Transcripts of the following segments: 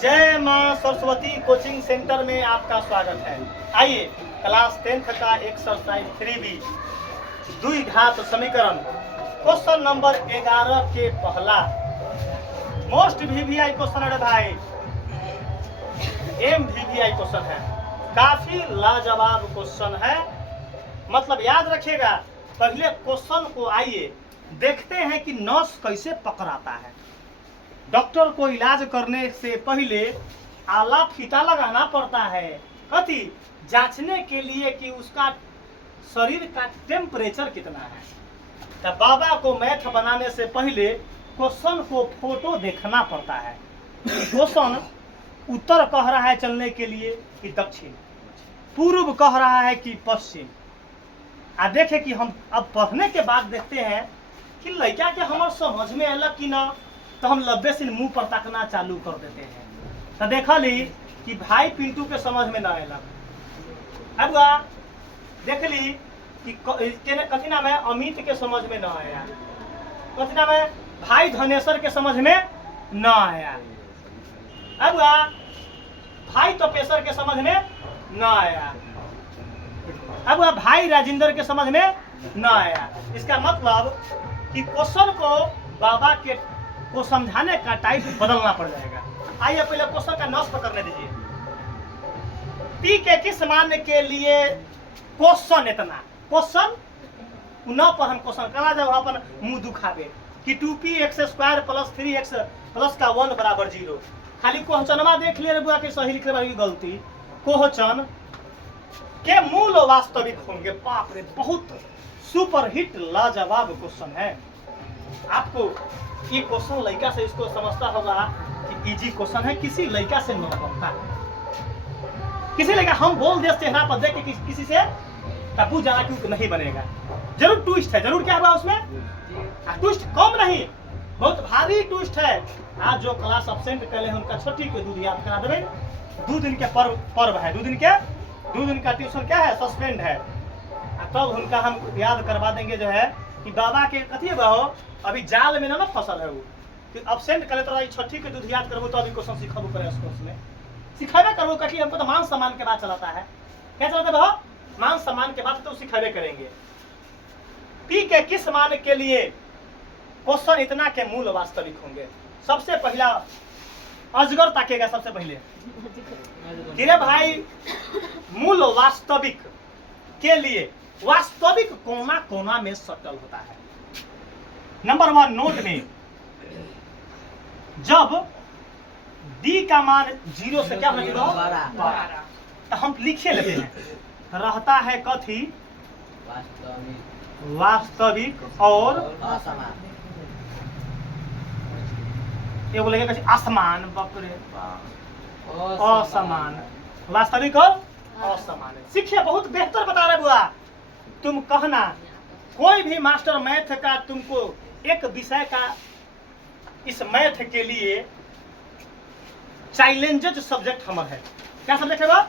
जय मां Saraswati coaching centre में आपका स्वागत है। आइए क्लास 10th का एक्सरसाइज 3B द्विघात समीकरण क्वेश्चन नंबर 11 के पहला मोस्ट वीवीआई क्वेश्चन है भाई, MVVI क्वेश्चन है, काफी लाजवाब क्वेश्चन है। मतलब याद रखिएगा, पहले क्वेश्चन को आइए देखते हैं कि नस कैसे पकड़ाता है। डॉक्टर को इलाज करने से पहले आला फीता लगाना पड़ता है, कथी जांचने के लिए कि उसका शरीर का टेम्परेचर कितना है। तो बाबा को मैथ बनाने से पहले क्वेश्चन को फोटो देखना पड़ता है। क्वेश्चन उत्तर कह रहा है चलने के लिए कि दक्षिण, पूर्व कह रहा है कि पश्चिम। आ देखे कि हम अब पढ़ने के बाद देखते हैं कि लड़का के हमारे समझ में अलग कि ना, तो हम लब्बे से मुंह पर ताकना चालू कर देते हैं। तो देखा ली कि भाई पिंटू के समझ में ना आएगा। अब देख ली कि कथी नाम है, अमित के समझ में ना आया। कथी नाम है, भाई धनेश्वर के समझ में ना आया। अब भाई तपेश्वर के समझ में ना आया। अब भाई राजेंद्र के समझ में ना आया। इसका मतलब कि क्वेश्चन को बाबा को समझाने का टाइप बदलना पड़ जाएगा। आइए पहले क्वेश्चन का नस पकड़ने दीजिए। पी के किस मान के लिए क्वेश्चन इतना क्वेश्चन न पर हम क्वेश्चन करा जब अपन मुंह दुखावे कि 2px² + 3x + का 1 = 0। खाली क्वेश्चनवा देख लिए बुआ के सही लिखे वाली गलती। क्वेश्चन के मूल वास्तविक होंगे। बाप रे, बहुत सुपर हिट लाजवाब क्वेश्चन है। आपको ये क्वेश्चन लड़का से इसको समझता होगा कि इजी क्वेश्चन है, किसी लड़का से नहीं बनता। किसी लड़का हम बोल दे चेहरा पर देख के किसी से तब जाना क्यों नहीं बनेगा। जरूर ट्विस्ट है, जरूर क्या हुआ उसमें ट्विस्ट कम नहीं, बहुत भारी ट्विस्ट है। आज जो क्लास अब्सेंट कर ले उनका छोटी के दूध याद करा देवे। 2 दिन के पर्व है, 2 दिन का ट्यूशन क्या है, सस्पेंड है। तब उनका हम याद करवा देंगे जो है कि बाबा के कथी हो, अभी जाल में ना फसल है वो कि अब्सेंट करे तो छठी के दूध याद करबो तो अभी क्वेश्चन सिखाबो करे कोर्स में सिखाबे करबो। कथी हमको तो मान सम्मान के बात चलाता है। क्या चलाता है, मान सम्मान के बात तो सिखाबे करेंगे। पी के किस मान के लिए क्वेश्चन इतना के मूल वास्तविक होंगे। सबसे पहला अजगर ताकेगा। सबसे पहले धीरे भाई, मूल वास्तविक के लिए वास्तविक कोना कोना में सटल होता है। नंबर 1 नोट में, जब d का मान 0 से क्या होना चाहिए, तो हम लिखे लेते हैं, रहता है कथी वास्तविक और ये बोलेंगे कथी असमान। बकरे असमान, वास्तविक और असमान। शिक्षक बहुत बेहतर बता रहे बुआ। तुम कहना कोई भी मास्टर मैथ का तुमको एक विषय का इस मैथ के लिए चैलेंजेज सब्जेक्ट हमर है। क्या सब्जेक्ट है वो,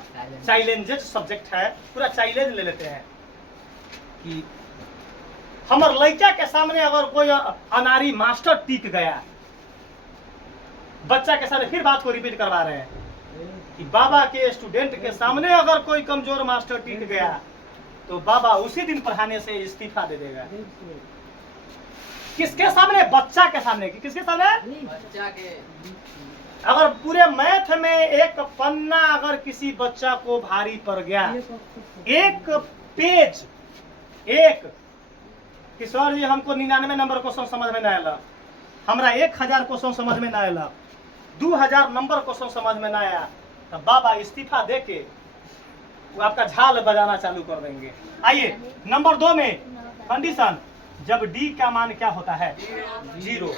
चैलेंजेज सब्जेक्ट है। पूरा चैलेंज ले लेते हैं कि हमर लड़का के सामने अगर कोई अनारी मास्टर टिक गया, बच्चा के सामने फिर बात को रिपीट करवा रहे हैं कि बाबा के स्टूडेंट के सामने अगर कोई कमजोर मास्टर टिक गया तो बाबा उसी दिन पढ़ाने से इस्तीफा दे देगा। किसके सामने, बच्चा के सामने। किसके सामने, बच्चा के। अगर पूरे मैथ में एक पन्ना अगर किसी बच्चा को भारी पड़ गया, एक पेज, एक किशोर जी हमको 99 नंबर क्वेश्चन समझ में ना आया, हमरा 1000 क्वेश्चन समझ में ना आया, 2000 नंबर क्वेश्चन समझ में ना आया, तो बाबा इस्तीफा दे के वो आपका झाल बजाना चालू कर देंगे। आइए नंबर 2 में कंडीशन, जब d का मान क्या होता है 0,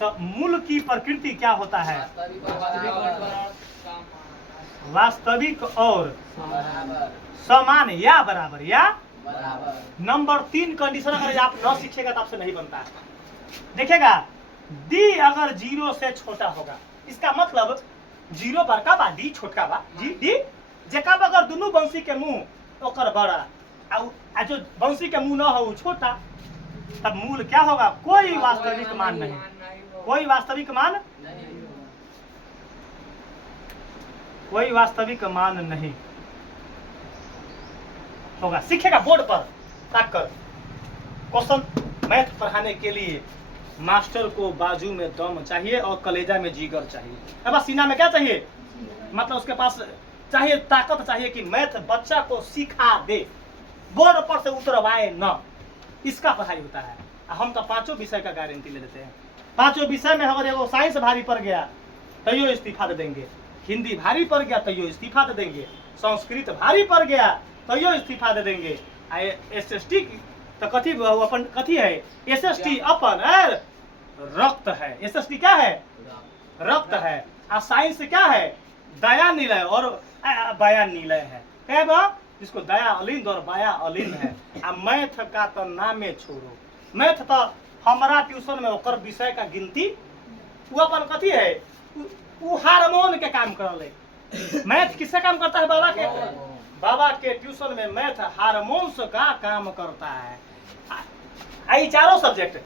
तो मूल की प्रकृति क्या होता है, वास्तविक और समान या बराबर या नंबर 3 कंडीशन अगर आप न सीखेगा तो आपसे नहीं बनता। देखिएगा d अगर 0 से छोटा होगा, इसका मतलब 0 बड़का बा, d छोटका बा। d जेका अगर दोनों बंसी के मुंह ओकर बड़ा आ जो बंसी के मुंह न हो छोटा, तब मूल क्या होगा, कोई वास्तविक मान नहीं, कोई वास्तविक मान। कोई वास्तविक मान नहीं होगा। सीखेगा बोर्ड पर ताक कर। क्वेश्चन मैथ पढ़ाने के लिए मास्टर को बाजू में दम चाहिए और कलेजा में जिगर चाहिए। अब सीना में क्या चाहिए, मतलब उसके पास चाहिए ताकत, चाहिए कि मैथ बच्चा को सिखा दे, बोर्ड पर से उतरवाए न, इसका पढ़ाई होता है। हम तो पांचों विषय का गारंटी ले देते हैं। पांचों विषय में अगर एगो साइंस भारी पड़ गया तो यो इस्तीफा दे देंगे, हिंदी भारी पड़ गया तो यो इस्तीफा दे देंगे, संस्कृत भारी पड़ गया तो यो इस्तीफा दे देंगे। SST तो कथी अपन कथी है, SST अपन रक्त है। SST क्या है, रक्त है। और साइंस क्या है, दया निलय और बया निलय है। क्या बा, जिसको दया अलिंद और बया अलिंद है। आ मैथ का तो नामे छोड़ो, मैथ तो हमारा ट्यूशन में ओकर विषय का गिनती, वो अपन कथी है, वो हार्मोन के काम करले। मैथ किससे काम करता है, बाबा के, बाबा के ट्यूशन में मैथ हार्मोन्स का काम करता है। आई चारों सब्जेक्ट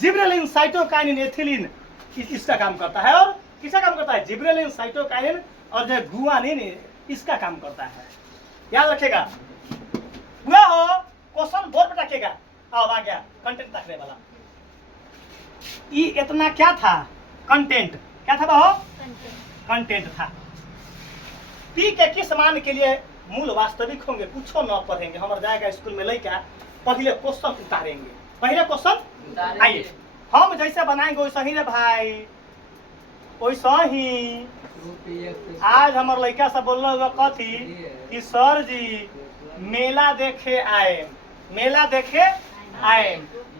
जिब्रेलिन, साइटोकाइनिन, एथिलीन इसका काम करता है। और किसका काम करता है, जिब्रेलिन, साइटोकाइनिन और जो गुआनिन इसका काम करता है। याद रखेगा। हुआ हो क्वेश्चन बोर्ड पे रखेगा। अब आ गया कंटेंट रखने वाला। ये इतना क्या था, कंटेंट क्या था बाहो, कंटेंट था। पी के किस मान के लिए मूल वास्तविक होंगे, कुछ न पढ़ेंगे। हमारे जाएगा स्कूल में लड़का, पहले क्वेश्चन उतारेंगे, पहले क्वेश्चन आइए हम जैसे बनाएंगे वैसा ही ना भाई, वैसा ही। आज हमारे लड़का सब बोल रहा कथी कि सर जी मेला देखे आए, मेला देखे आए।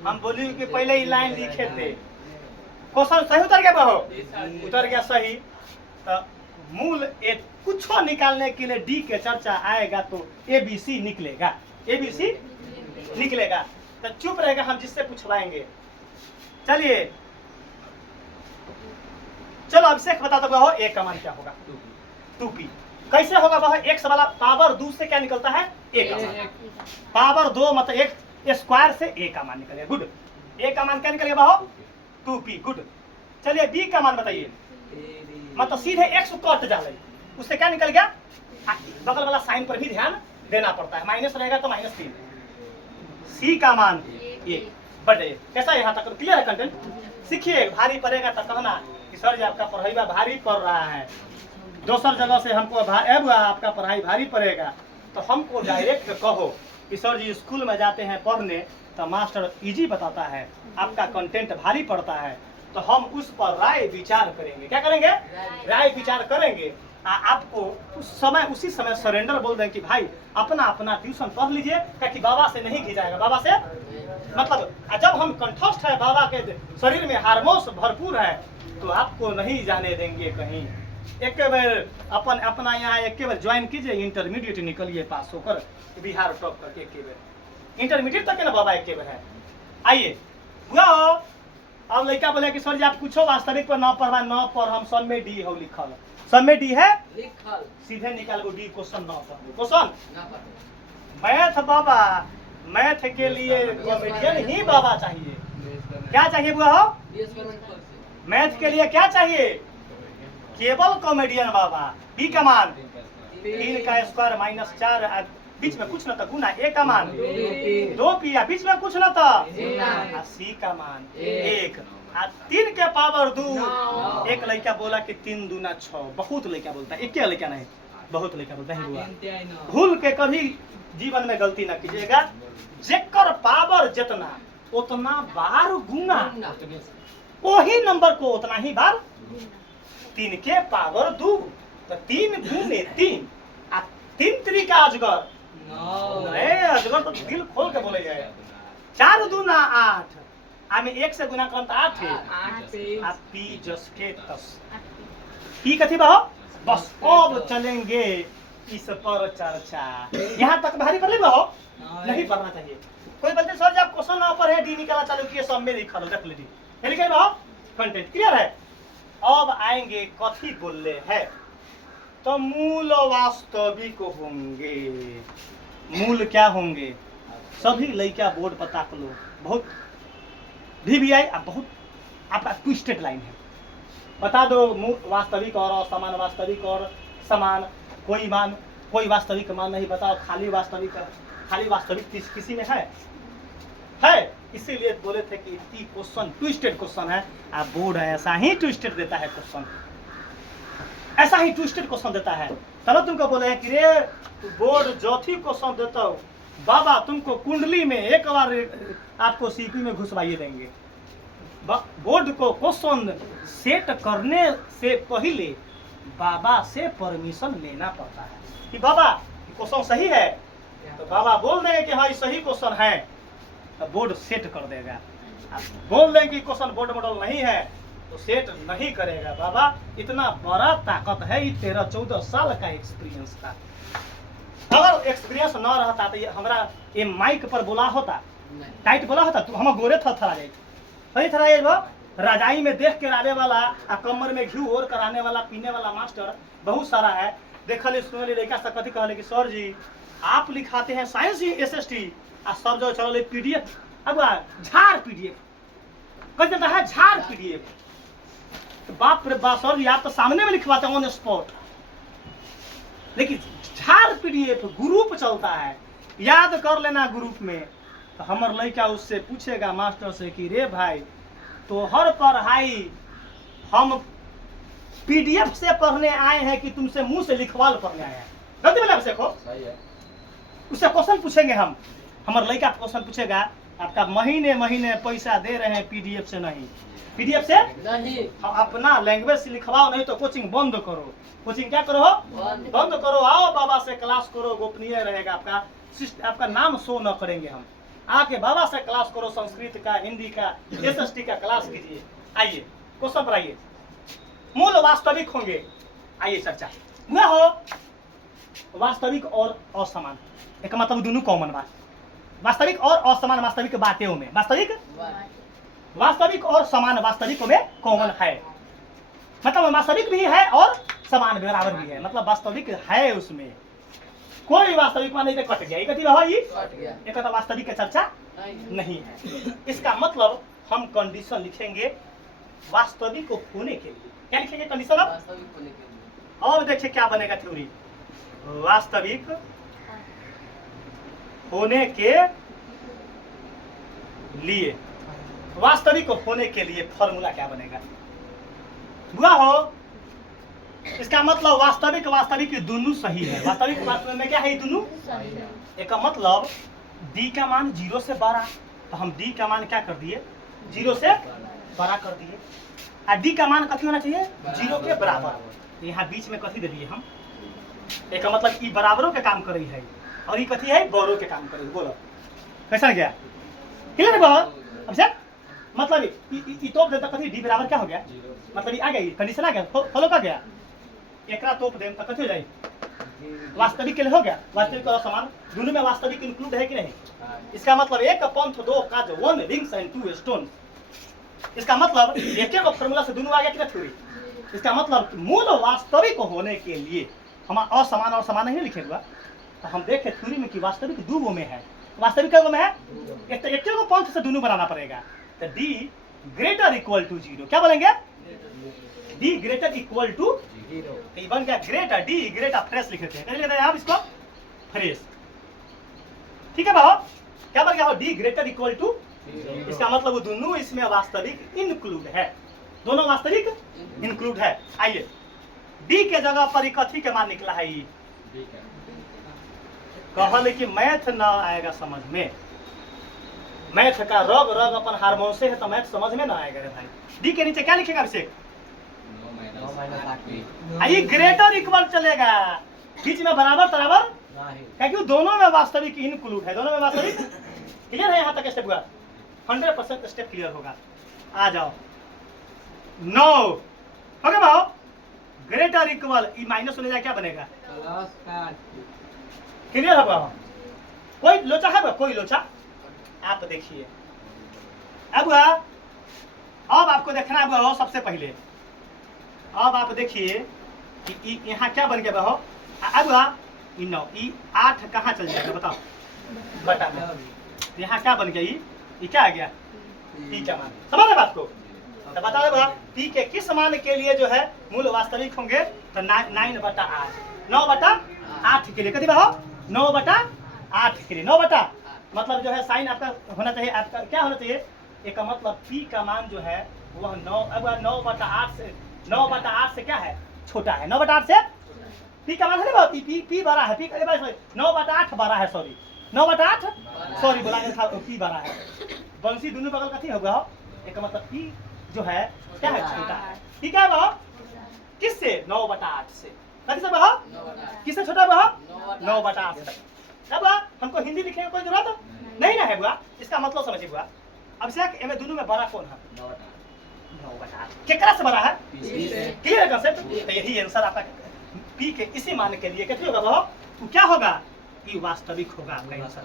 हम बोली कि पहले ही लाइन लिखे थे। क्वेश्चन सही उतर गया बाहो, उतर गया सही। तो मूल एक कुछ निकालने के लिए डी के चर्चा आएगा तो ABC निकलेगा, ABC निकलेगा। तो चुप रहेगा, हम जिससे पूछवाएंगे। चलिए चलो अब से बता दो बाहो ए का मान क्या होगा, 2p कैसे होगा बाहो। x वाला पावर 2 से क्या निकलता है, a का मान। पावर 2 मतलब एक स्क्वायर से a का मान निकलेगा। गुड, a का मान क्या निकलेगा बाहो, 2p। गुड। चलिए b का मान बताइए, मतलब सीधे x कट जा रही, उससे क्या निकल गया, बगल वाला साइन पर भी ध्यान देना पड़ता है, माइनस रहेगा तो -3। c का मान 1 बढ़ जाइए। कैसा यहाँ तक क्लियर है कंटेंट। सीखिए, भारी पड़ेगा तो कहना कि सर जी आपका पढ़ाई भारी पड़ रहा है, दूसर जगह से हमको आपका पढ़ाई भारी पड़ेगा, तो हमको डायरेक्ट कहो कि सर जी स्कूल में जाते हैं पढ़ने तो मास्टर इजी बताता है, आपका कंटेंट भारी पड़ता है, तो हम उस पर राय विचार करेंगे। क्या करेंगे, राय विचार करेंगे। आपको उस समय उसी समय सरेंडर बोल दें कि भाई अपना अपना ट्यूशन पढ़ लीजिए, ताकि बाबा से नहीं खिंचाएगा। बाबा से मतलब जब हम कंठस्थ है, बाबा के शरीर में हार्मोन्स भरपूर है, तो आपको नहीं जाने देंगे कहीं। एक बार अपन अपना यहाँ एक बार ज्वाइन कीजिए, इंटरमीडिएट निकलिए पास होकर बिहार टॉप करके। एक बार इंटरमीडिएट तक है ना बाबा, एक बार है। आइए हुआ हो। अब लड़का बोले कि सर जी आप कुछ वास्तविक पर न पढ़वा, न पढ़, हम सब में डी हो लिखल, सब में डी है लिखल, सीधे निकाल गो डी। क्वेश्चन न पढ़, क्वेश्चन मैथ बाबा, मैथ के लिए कॉमेडियन ही बाबा चाहिए। क्या चाहिए बुआ हो, मैथ के लिए क्या चाहिए, केवल कॉमेडियन बाबा। बी का मान 3 का स्क्वायर -4, बीच में कुछ न था गुना। ए का मान 2p, बीच में कुछ न था। सी का मान 1, 3 के पावर 2। एक लड़का बोला कि 3 दूना 6, बहुत लड़का बोलता है, एक लड़का नहीं बहुत लड़का बोलता है। भूल के कभी जीवन में गलती ना कीजिएगा। जेकर पावर जितना उतना बार गुना, वही नंबर को उतना ही बार। 3 के पावर 2 तो 3 गुने 3, 3 3 का अजगर। अजगर तो दिल खोल के बोले जाए। 4 दूना 8, हमें 1 से गुना करम 8 है। पी जस के 10 पी कथी बहो। बस अब चलेंगे इस पर चर्चा। यहाँ तक भारी पड़े बहो, नहीं पढ़ना चाहिए। कोई बोलते सर जब क्वेश्चन ना पढ़े डी निकाला चालू किए, सब में लिखा लो, देख लीजिए लिखे बहो। कंटेंट क्लियर है। अब आएंगे कथी बोले है, तो मूल वास्तविक होंगे। मूल क्या होंगे, सभी लड़का बोर्ड पर ताक लो। बहुत VVI अब बहुत आपका ट्विस्टेड लाइन है। बता दो मूल वास्तविक और असमान वास्तविक और समान, कोई वास्तविक मान नहीं। बताओ खाली वास्तविक किसी में है? इसीलिए बोले थे कि क्वेश्चन ट्विस्टेड क्वेश्चन है। आप बोर्ड है ऐसा ही ट्विस्टेड देता है क्वेश्चन, ऐसा ही ट्विस्टेड क्वेश्चन देता है। चलो तुमको बोले हैं कि रे बोर्ड ज्योति क्वेश्चन देता हो बाबा, तुमको कुंडली में एक बार आपको सीपी में घुसवाइए देंगे। बोर्ड को क्वेश्चन सेट करने से पहले बाबा से परमिशन लेना पड़ता है कि बाबा क्वेश्चन सही है, तो बाबा बोल देंगे कि हाँ ये सही क्वेश्चन है, तो बोर्ड सेट कर देगा। बोल दें कि क्वेश्चन बोर्ड मॉडल नहीं है तो सेट नहीं करेगा। बाबा इतना बड़ा ताकत है, ये 13-14 साल का एक्सपीरियंस था। अगर एक्सपीरियंस न रहता तो हमारा ये माइक पर बोला होता, टाइट बोला होता तो हम गोरे थरा जाए, सही थरा जाए। रजाई में देख के रावे वाला आ कमर में घी और कराने वाला पीने वाला मास्टर बहुत सारा है। देखल सुनल लड़का सब कथी कहले कि सर जी आप लिखाते हैं साइंस ही SST आ सब जो चल PDF, अब झाड़ PDF कह देता है, झाड़ PDF। तो बाप रे बाप सर जी आप तो सामने में लिखवाते हैं ऑन स्पॉट, लेकिन झाड़ PDF ग्रुप चलता है, याद कर लेना ग्रुप में। तो हमार लड़का उससे पूछेगा मास्टर से कि रे भाई तो हर पढ़ाई हम PDF से पढ़ने आए हैं कि तुमसे मुंह से लिखवाल पढ़ने आए हैं? गलती में से उससे क्वेश्चन पूछेंगे हम, हमारे लड़का क्वेश्चन पूछेगा आपका महीने पैसा दे रहे हैं PDF से नहीं, अपना लैंग्वेज से लिखवाओ, नहीं तो कोचिंग बंद करो। कोचिंग क्या करो? बंद करो। आओ बाबा से क्लास करो, गोपनीय रहेगा आपका नाम शो न करेंगे हम। आके बाबा से क्लास करो, संस्कृत का, हिंदी का, SST का क्लास कीजिए। आइए क्वेश्चन पर आइए, मूल वास्तविक होंगे। आइए चर्चा न हो वास्तविक और असमान, एक मतलब दोनों कॉमन बात। वास्तविक और असमान वास्तविक बातें में, वास्तविक और समान वास्तविकों में कॉमन है, मतलब वास्तविक भी है और समान बराबर भी है, मतलब वास्तविक है उसमें। कोई वास्तविक मान नहीं तो कट गया, एक वास्तविक की चर्चा नहीं है। इसका मतलब हम कंडीशन लिखेंगे वास्तविक होने के लिए। क्या लिखेंगे कंडीशन? वास्तविक होने के लिए। और देखिए क्या बनेगा थ्योरी, वास्तविक होने के लिए। वास्तविक होने के लिए फॉर्मूला क्या बनेगा? बुआ हो, इसका मतलब वास्तविक दोनों सही है। वास्तविक में क्या है? दोनों सही है। एक मतलब D का मान 0 से बड़ा, तो हम D का मान क्या कर दिए? 0 से बड़ा कर दिए। और D का मान कथी होना चाहिए? 0 के बराबर। यहाँ बीच में कथी दे दिए हम? एक मतलब ई बराबरों के काम कर रही है और ये कथी है? बौरों के काम कर रही है। बोलो कैसा गया? क्लियर है बहुत? अब मतलब तोप देता कथी D बराबर क्या हो गया? मतलब ये आ गया, कंडीशन आ गया, फॉलो कर गया। एकरा तोप देम तो कथी हो जाए? वास्तविक के लिए हो गया। वास्तविक और समान दोनों में वास्तविक इंक्लूड है कि नहीं? इसका मतलब एक पंथ दो काज, 1 रिंग्स एंड 2 स्टोन। इसका मतलब एक एक फॉर्मूला से दोनों आ गया कि नहीं थ्योरी? इसका मतलब मूल वास्तविक होने के लिए हम असमान और समान नहीं लिखे हुआ, तो हम देखे थ्योरी में कि वास्तविक दो में है। वास्तविक क्या में है? एक पंथ से दोनों बनाना पड़ेगा। तो D ग्रेटर इक्वल टू 0 क्या बोलेंगे? D ग्रेटर इक्वल टू 0 बन गया ग्रेटर। D ग्रेटर फ्रेश लिख देते हैं आप इसको फ्रेश, ठीक है भाव? क्या बन गया? D greater equal to 0। इसका मतलब वो दोनों इसमें वास्तविक इंक्लूड है, दोनों वास्तविक इंक्लूड है। आइए D के जगह पर कथी के मान निकला है? कहल कि मैथ न आएगा समझ में, मैथ का रग रग अपन हार्मोन से है, तो मैथ समझ में ना आएगा रे भाई। D के नीचे क्या लिखेगा अभिषेक? ये ग्रेटर इक्वल चलेगा, बीच में बराबर तराबर, क्योंकि दोनों में वास्तविक इंक्लूड है, दोनों में वास्तविक। क्लियर है? यहाँ तक स्टेप हुआ, 100% स्टेप क्लियर होगा। आ जाओ 9 हो गया भाव। ग्रेटर इक्वल माइनस होने जाए क्या बनेगा? क्लियर होगा? कोई लोचा है? कोई लोचा? आप देखिए अब आपको देखना है सबसे पहले। अब आप देखिए कि यहाँ क्या बन गया? अब 9 8 कहाँ चल जाएगा बताओ? बटा में यहाँ क्या बन गया? ये क्या आ गया? टी का मान। समझ रहे बात को? तो बता दो पी के किस मान के लिए जो है मूल वास्तविक होंगे, तो 9/8, 9/8 के लिए कति हो 9/8 के लिए 9 मतलब जो है साइन आपका होना चाहिए, आपका क्या होना चाहिए, एक मतलब पी का मान जो है वह 9/8 से क्या है, छोटा है। 9/8 से पी का मान है ना, पी बड़ा है, पी 9/8 बड़ा है, सॉरी 9/8 सॉरी बोला था, पी बड़ा है। बंसी दोनों बगल कथी होगा, एक मतलब पी जो है क्या है, छोटा है। पी क्या है किससे, 9/8 से, कथी से बहा, किससे छोटा बहा, 9/8 से। अब हमको हिंदी लिखने की कोई जरूरत नहीं ना है बुआ, इसका मतलब समझिए बुआ। अब से इनमें दोनों में बड़ा कौन है, 9/8 केकरा से बड़ा है, क्लियर है कंसेप्ट। तो यही आंसर आपका पी के इसी मान के लिए कितने होगा, वो क्या होगा, ये वास्तविक होगा आपका आंसर।